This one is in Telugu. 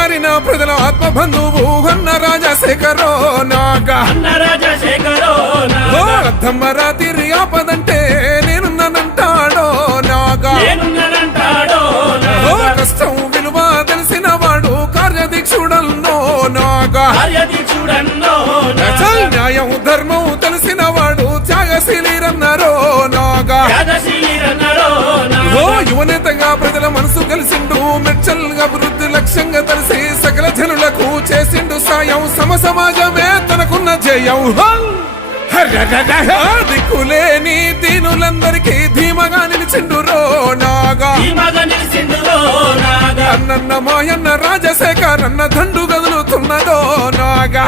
మారిన ప్రజల ఆత్మ బంధువు అన్న రాజశేఖరో నాగా. అన్న రాజశేఖరో అర్థమ్మ రాత్రి ఆపదంటే నేనున్నానంటాడో నాగా. కష్టం విలువ తెలిసిన వాడు కార్యదీక్షుడన్నో నాగా. న్యాయం ధర్మం తెలిసిన వాడు త్యాగశీలిరన్నారో నాగా. యువనేతగా ప్రజల మనసు కలిసిండు మెచ్చల్ సాయం చేసిండు సాయం సమ సమాజమే తనకున్న జయం. దిక్కులేని దీనులందరికీ ధీమగా నిలిచిండు రో నాగా. అన్నన్న మాయన్న రాజశేఖర్ అన్న దండు కదులుతున్నదో నాగా.